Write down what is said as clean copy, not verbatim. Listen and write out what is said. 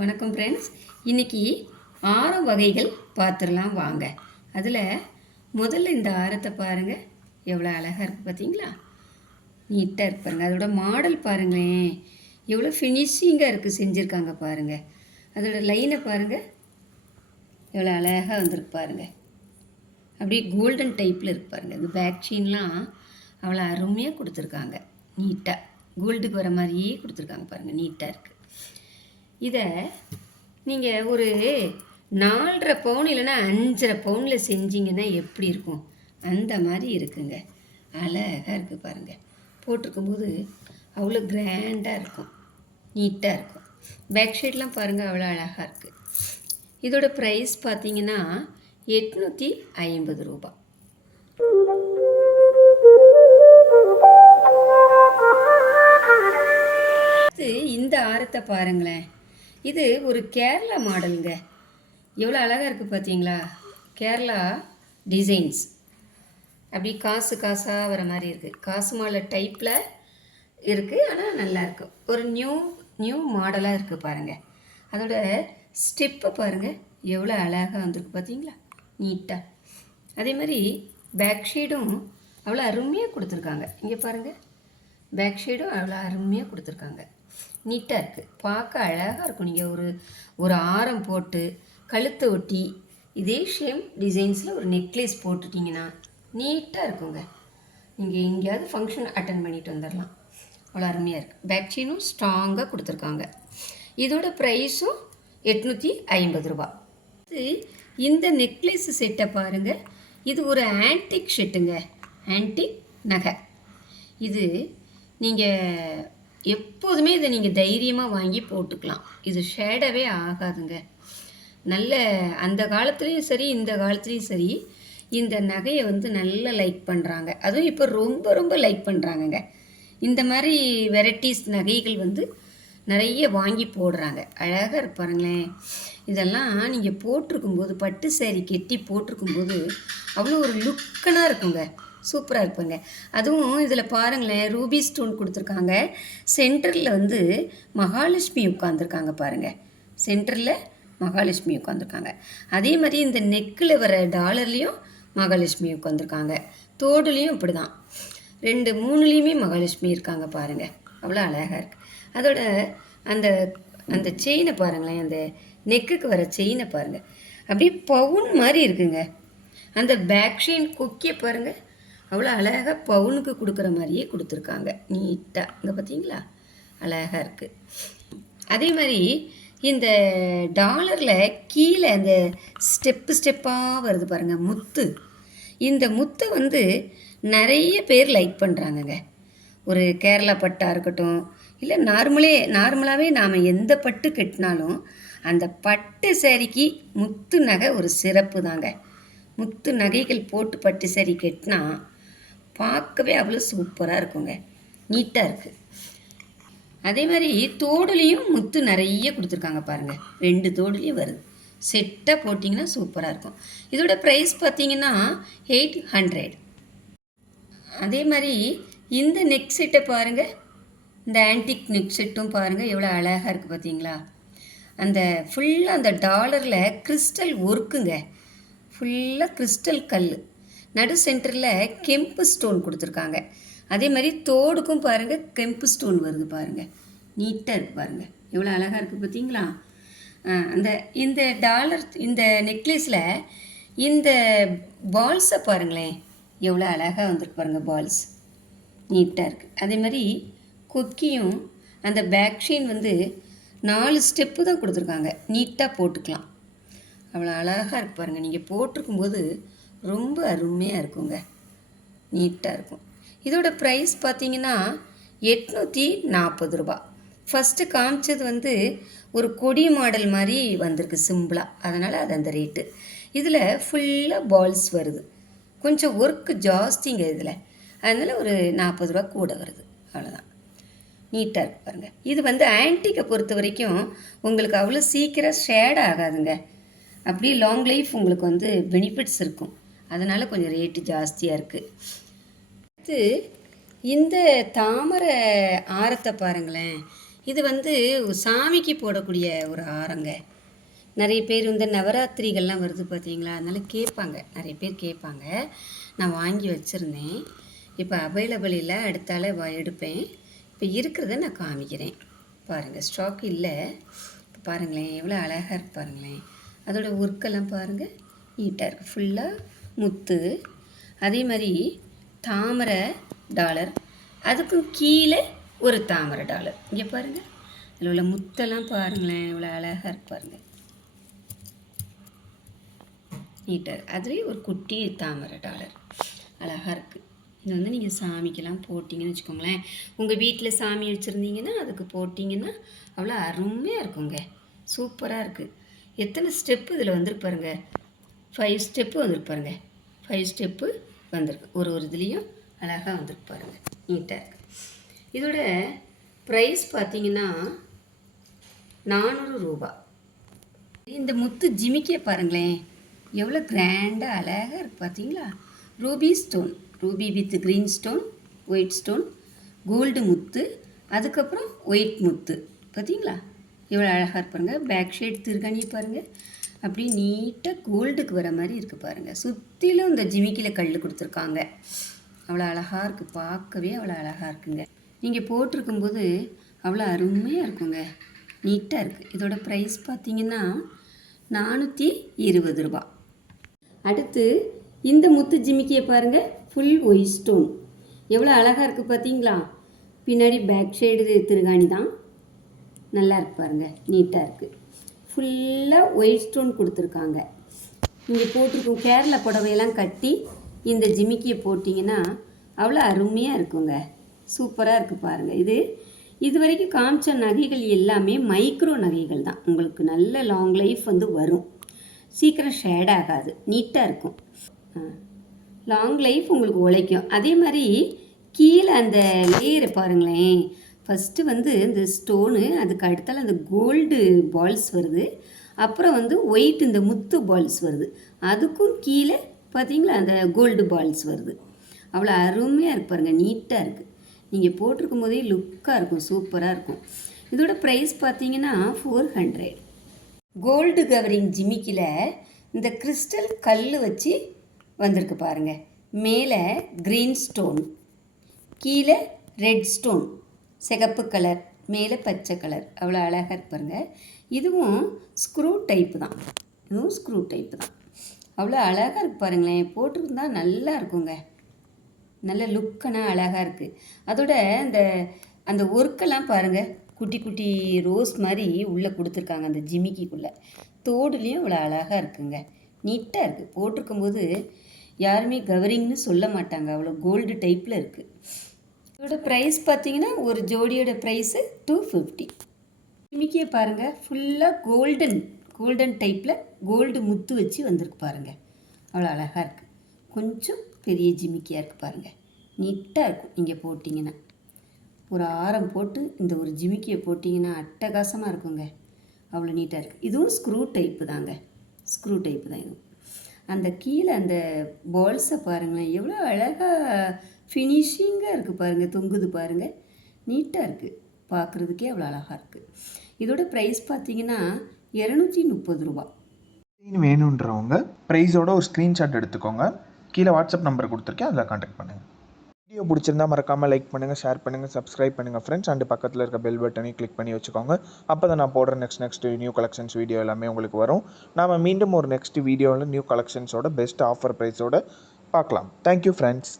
வணக்கம் ஃப்ரெண்ட்ஸ். இன்றைக்கி ஆரம் வகைகள் பார்த்துடலாம் வாங்க. அதில் முதல்ல இந்த ஆரத்தை பாருங்கள், எவ்வளோ அழகாக இருக்குது பார்த்தீங்களா? நீட்டாக இருக்கு பாருங்கள். அதோட மாடல் பாருங்களேன், எவ்வளோ ஃபினிஷிங்காக இருக்குது, செஞ்சுருக்காங்க பாருங்கள். அதோட லைனை பாருங்கள், எவ்வளோ அழகாக வந்திருக்கு பாருங்கள். அப்படியே கோல்டன் டைப்பில் இருக்கு பாருங்கள். இந்த பேக் செயின்லாம் அவ்வளோ அருமையாக கொடுத்துருக்காங்க. நீட்டாக கோல்டுக்கு வர மாதிரியே கொடுத்துருக்காங்க பாருங்கள். நீட்டாக இருக்குது. இதை நீங்கள் ஒரு 4.5 பவுன் இல்லைன்னா 5.5 பவுனில் செஞ்சிங்கன்னா எப்படி இருக்கும், அந்த மாதிரி இருக்குங்க. அழகாக இருக்குது பாருங்கள். போட்டிருக்கும்போது அவ்வளோ கிராண்டாக இருக்கும், நீட்டாக இருக்கும். பேக் சைட்லாம் பாருங்கள், அவ்வளோ அழகாக இருக்குது. இதோட ப்ரைஸ் பார்த்தீங்கன்னா 850 ரூபா. இந்த ஆரத்தை பாருங்களேன், இது ஒரு கேரளா மாடலுங்க. எவ்வளோ அழகாக இருக்குது பார்த்தீங்களா? கேரளா டிசைன்ஸ் அப்படி காசு காசாக வர மாதிரி இருக்குது. காசு மாலை டைப்பில் இருக்குது, ஆனால் நல்லாயிருக்கு. ஒரு நியூ மாடலாக இருக்குது பாருங்கள். அதோட ஸ்டெப்பை பாருங்கள், எவ்வளோ அழகாக வந்திருக்கு பார்த்தீங்களா? நீட்டாக. அதே மாதிரி பேக் ஷேடும் அவ்வளோ அருமையாக கொடுத்துருக்காங்க. இங்கே பாருங்கள், பேக் ஷேடும் அவ்வளோ அருமையாக கொடுத்துருக்காங்க. நீட்டாக இருக்குது, பார்க்க அழகாக இருக்கும். நீங்கள் ஒரு ஆரம் போட்டு கழுத்தை ஒட்டி இதே சேம் டிசைன்ஸில் ஒரு நெக்லஸ் போட்டுட்டிங்கன்னா நீட்டாக இருக்குங்க. நீங்கள் எங்கேயாவது ஃபங்க்ஷன் அட்டன் பண்ணிட்டு வந்துடலாம், அவ்வளோ அருமையாக இருக்குது. பேக் செயினும் ஸ்ட்ராங்காக கொடுத்துருக்காங்க. இதோட ப்ரைஸும் 850 ரூபா. இந்த நெக்லஸ் செட்டை பாருங்கள், இது ஒரு ஆன்டிக் செட்டுங்க, ஆன்டிக் நகை. இது நீங்கள் எப்போதுமே இதை நீங்கள் தைரியமாக வாங்கி போட்டுக்கலாம். இது ஷேடவே ஆகாதுங்க. நல்ல அந்த காலத்துலேயும் சரி இந்த காலத்துலேயும் சரி இந்த நகையை நல்லா லைக் பண்ணுறாங்க. அதுவும் இப்போ ரொம்ப ரொம்ப லைக் பண்ணுறாங்கங்க. இந்த மாதிரி வெரைட்டிஸ் நகைகள் நிறைய வாங்கி போடுறாங்க. அழகாக இருப்பாருங்களேன். இதெல்லாம் நீங்கள் போட்டிருக்கும்போது, பட்டு சேரீ கெட்டி போட்டிருக்கும்போது அவ்வளோ ஒரு லுக்கனாக இருக்குங்க, சூப்பராக இருப்பாங்க. அதுவும் இதில் பாருங்களேன், ரூபி ஸ்டோன் கொடுத்துருக்காங்க. சென்டரில் மகாலட்சுமி உட்காந்துருக்காங்க பாருங்கள். சென்டரில் மகாலட்சுமி உட்காந்துருக்காங்க. அதே மாதிரி இந்த நெக்கில் வர டாலர்லேயும் மகாலட்சுமி உட்காந்துருக்காங்க. தோடுலேயும் இப்படி தான் 2-3லேயுமே மகாலட்சுமி இருக்காங்க பாருங்கள். அவ்வளோ அழகாக இருக்குது. அதோட அந்த செயினை பாருங்களேன், அந்த நெக்குக்கு வர செயினை பாருங்கள், அப்படியே பவுன் மாதிரி இருக்குங்க. அந்த பேக் செயின் கொக்கியை பாருங்கள், அவ்வளோ அழகாக பவுனுக்கு கொடுக்குற மாதிரியே கொடுத்துருக்காங்க. நீட்டாக இங்கே பார்த்தீங்களா, அழகாக இருக்குது. அதே மாதிரி இந்த டாலரில் கீழே அந்த ஸ்டெப்பாக வருது பாருங்கள், முத்து. இந்த முத்தை நிறைய பேர் லைக் பண்ணுறாங்கங்க. ஒரு கேரளா பட்டாக இருக்கட்டும், இல்லை நார்மலாகவே நாம் எந்த பட்டு கட்டினாலும் அந்த பட்டு சேரீக்கு முத்து நகை ஒரு சிறப்பு தாங்க. முத்து நகைகள் போட்டு பட்டு சேரீ கட்டினா பார்க்கவே அவ்வளோ சூப்பராக இருக்குங்க, நீட்டாக இருக்குது. அதே மாதிரி தோடுலேயும் முத்து நிறைய கொடுத்துருக்காங்க பாருங்கள். 2 தோடுலேயும் வருது. செட்டாக போட்டிங்கன்னா சூப்பராக இருக்கும். இதோட ப்ரைஸ் பார்த்தீங்கன்னா 800. அதே மாதிரி இந்த நெக் செட்டை பாருங்கள், இந்த ஆன்டிக் நெக் செட்டும் பாருங்கள், எவ்வளோ அழகாக இருக்குது பார்த்தீங்களா? அந்த ஃபுல்லாக அந்த டாலரில் கிறிஸ்டல் ஒர்க்குங்க, ஃபுல்லாக கிறிஸ்டல் கல். நடு சென்டரில் கெம்பு ஸ்டோன் கொடுத்துருக்காங்க. அதே மாதிரி தோடுக்கும் பாருங்கள் கெம்பு ஸ்டோன் வருது பாருங்கள். நீட்டாக இருக்குது பாருங்கள், எவ்வளோ அழகாக இருக்குது பார்த்தீங்களா? இந்த டாலர் இந்த நெக்லஸில் இந்த பால்ஸை பாருங்களேன், எவ்வளோ அழகாக வந்திருக்கு பாருங்கள். பால்ஸ் நீட்டாக இருக்குது. அதே மாதிரி கொக்கியும் அந்த பேக் செயின் 4 ஸ்டெப்பு தான் கொடுத்துருக்காங்க. நீட்டாக போட்டுக்கலாம், அவ்வளோ அழகாக இருக்கு பாருங்கள். நீங்கள் போட்டிருக்கும்போது ரொம்ப அருமையாக இருக்குங்க, நீட்டாக இருக்கும். இதோட ப்ரைஸ் பார்த்தீங்கன்னா 840 ரூபா. ஃபஸ்ட்டு காமிச்சது ஒரு கொடி மாடல் மாதிரி வந்திருக்கு சிம்பிளாக, அதனால் அது அந்த ரேட்டு. இதில் ஃபுல்லாக பால்ஸ் வருது, கொஞ்சம் ஒர்க்கு ஜாஸ்திங்க இதில், அதனால் ஒரு 40 ரூபா கூட வருது, அவ்வளோதான். நீட்டாக இருக்குது பாருங்கள். இது ஆன்டிக்கை பொறுத்த வரைக்கும் உங்களுக்கு அவ்வளோ சீக்கிரம் ஷேட் ஆகாதுங்க. அப்படியே லாங் லைஃப் உங்களுக்கு பெனிஃபிட்ஸ் இருக்கும், அதனால் கொஞ்சம் ரேட்டு ஜாஸ்தியாக இருக்குது. அடுத்து இந்த தாமரை ஆரத்தை பாருங்களேன், இது வந்து சாமிக்கு போடக்கூடிய ஒரு ஆரங்க. நிறைய பேர் இந்த நவராத்திரிகள்லாம் வருது பார்த்தீங்களா, அதனால் கேட்பாங்க, நிறைய பேர் கேட்பாங்க. நான் வாங்கி வச்சுருந்தேன். இப்போ அவைலபிள் இல்லை, அடுத்தால எடுப்பேன். இப்போ இருக்கிறத நான் காமிக்கிறேன் பாருங்கள். ஸ்டாக் இல்லை. இப்போ பாருங்களேன் எவ்வளோ அழகாக இருக்குது பாருங்களேன். அதோட ஒர்க்கெல்லாம் பாருங்கள், நீட்டாக இருக்குது. ஃபுல்லாக முத்து, அதே மாதிரி தாமரை டாலர், அதுக்கும் கீழே ஒரு தாமரை டாலர். இங்கே பாருங்கள், அதில் உள்ள முத்தெல்லாம் பாருங்களேன் எவ்வளோ அழகாக இருக்கு பாருங்கள், நீட்டாக. அதுலேயே ஒரு குட்டி தாமரை டாலர் அழகாக இருக்குது. இது வந்து நீங்கள் சாமிக்கெல்லாம் போட்டிங்கன்னு வச்சுக்கோங்களேன், உங்கள் வீட்டில் சாமி வச்சுருந்தீங்கன்னா அதுக்கு போட்டிங்கன்னா அவ்வளோ அருமையாக இருக்குங்க. சூப்பராக இருக்குது. எத்தனை ஸ்டெப்பு இதில் வந்துருப்பாருங்க, 5 ஸ்டெப்பு வந்துருப்பாருங்க. 5 ஸ்டெப்பு வந்திருக்கு. ஒரு இதுலேயும் அழகாக வந்துருப்பாருங்க, நீட்டாக இருக்குது. இதோட ப்ரைஸ் பார்த்தீங்கன்னா 400 ரூபா. இந்த முத்து ஜிமிக்கே பாருங்களேன் எவ்வளோ கிராண்டாக அழகாக இருக்குது பார்த்தீங்களா. Ruby stone, ruby with green stone, white stone, gold முத்து, அதுக்கப்புறம் ஒயிட் முத்து. பார்த்தீங்களா எவ்வளோ அழகாக இருப்பாருங்க. பேக் ஷேட் திருகணி பாருங்கள், அப்படியே நீட்டாக கோல்டுக்கு வர மாதிரி இருக்குது பாருங்கள். சுற்றிலும் இந்த ஜிமிக்கியில் கல் கொடுத்துருக்காங்க. அவ்வளோ அழகாக இருக்குது, பார்க்கவே அவ்வளோ அழகாக இருக்குங்க. நீங்கள் போட்டிருக்கும்போது அவ்வளோ அருமையாக இருக்குங்க, நீட்டாக இருக்குது. இதோட ப்ரைஸ் பார்த்தீங்கன்னா 420 ரூபா. அடுத்து இந்த முத்து ஜிமிக்கியை பாருங்கள், ஃபுல் ஒயிட் ஸ்டோன் எவ்வளோ அழகாக இருக்குது பார்த்தீங்களா. பின்னாடி பேக் ஷேடு திருகாணி தான், நல்லா இருக்கு பாருங்கள், நீட்டாக இருக்குது. ஃபுல்லாக ஒயிட் ஸ்டோன் கொடுத்துருக்காங்க. நீங்கள் போட்டிருக்கோம் கேரளா புடவையெல்லாம் கட்டி இந்த ஜிமிக்கியை போட்டிங்கன்னா அவ்வளோ அருமையாக இருக்குங்க, சூப்பராக இருக்குது பாருங்கள். இது வரைக்கும் காமிச்ச நகைகள் எல்லாமே மைக்ரோ நகைகள் தான். உங்களுக்கு நல்ல லாங் லைஃப் வந்து வரும், சீக்கிரம் ஷேட் ஆகாது, நீட்டாக இருக்கும், லாங் லைஃப் உங்களுக்கு உழைக்கும். அதே மாதிரி கீழே அந்த லேயரை பாருங்களேன். ஃபஸ்ட்டு வந்து இந்த ஸ்டோனு, அதுக்கு அடுத்தால அந்த கோல்டு பால்ஸ் வருது, அப்புறம் வந்து ஒயிட் இந்த முத்து பால்ஸ் வருது, அதுக்கும் கீழே பார்த்தீங்களா அந்த கோல்டு பால்ஸ் வருது. அவ்வளோ அருமையாக இருக்கு பாருங்கள், நீட்டாக இருக்குது. நீங்கள் போட்டிருக்கும் போதே லுக்காக இருக்கும், சூப்பராக இருக்கும். இதோட ப்ரைஸ் பார்த்தீங்கன்னா 400. கோல்டு கவரிங் ஜிமிக்கில் இந்த கிறிஸ்டல் கல் வச்சு வந்திருக்கு பாருங்கள். மேலே க்ரீன் ஸ்டோன், கீழே ரெட் ஸ்டோன், சிகப்பு கலர், மேலே பச்சை கலர், அவ்வளோ அழகாக இருப்பாருங்க. இதுவும் ஸ்க்ரூ டைப்பு தான், இதுவும் ஸ்க்ரூ டைப்பு தான். அவ்வளோ அழகாக இருக்கு பாருங்களேன். போட்டிருந்தா நல்லா இருக்குங்க, நல்ல லுக்கான அழகாக இருக்குது. அதோட அந்த ஒர்க்கெல்லாம் பாருங்கள், குட்டி குட்டி ரோஸ் மாதிரி உள்ளே கொடுத்துருக்காங்க அந்த ஜிமிக்கிக்குள்ளே. தோடுலேயும் அவ்வளோ அழகாக இருக்குங்க, நீட்டாக இருக்குது. போட்டிருக்கும்போது யாருமே கவரிங்னு சொல்ல மாட்டாங்க, அவ்வளோ கோல்டு டைப்பில் இருக்குது. இதோட ப்ரைஸ் பார்த்தீங்கன்னா ஒரு ஜோடியோட ப்ரைஸு 250. ஜிமிக்கியை பாருங்கள், ஃபுல்லாக கோல்டன் டைப்பில் கோல்டு முத்து வச்சு வந்திருக்கு பாருங்கள், அவ்வளோ அழகாக இருக்குது. கொஞ்சம் பெரிய ஜிமிக்கியாக இருக்குது பாருங்கள், நீட்டாக இருக்கும். நீங்கள் போட்டிங்கன்னா ஒரு ஆரம் போட்டு இந்த ஒரு ஜிமிக்கியை போட்டிங்கன்னா அட்டகாசமாக இருக்குங்க, அவ்வளோ நீட்டாக இருக்குது. இதுவும் ஸ்க்ரூ டைப்பு தாங்க, ஸ்க்ரூ டைப்பு தான் இதுவும். அந்த கீழே அந்த பால்ஸை பாருங்களேன், எவ்வளோ அழகாக ஃபினிஷிங்காக இருக்குது பாருங்கள், தொங்குது பாருங்கள், நீட்டாக இருக்குது, பார்க்குறதுக்கே அவ்வளோ அழகாக இருக்குது. இதோட ப்ரைஸ் பார்த்தீங்கன்னா 230 ரூபா. வேணுன்றவங்க ப்ரைஸோட ஒரு ஸ்க்ரீன்ஷாட் எடுத்துக்கோங்க, கீழே வாட்ஸ்அப் நம்பர் கொடுத்துருக்கேன், அதில் கான்டாக்ட் பண்ணுங்கள். வீடியோ பிடிச்சிருந்தா மறக்காமல் லைக் பண்ணுங்கள், ஷேர் பண்ணுங்கள், சப்ஸ்கிரைப் பண்ணுங்கள் ஃப்ரெண்ட்ஸ். அண்டு பக்கத்தில் இருக்க பெல் பட்டனையும் கிளிக் பண்ணி வச்சுக்கோங்க. அப்போ தான் நான் போடுற நெக்ஸ்ட் நியூ கலெக்ஷன்ஸ் வீடியோ எல்லாமே உங்களுக்கு வரும். நாம் மீண்டும் ஒரு நெக்ஸ்ட் வீடியோவில் நியூ கலெக்ஷன்ஸோட பெஸ்ட் ஆஃபர் ப்ரைஸோடு பார்க்கலாம். Thank you friends.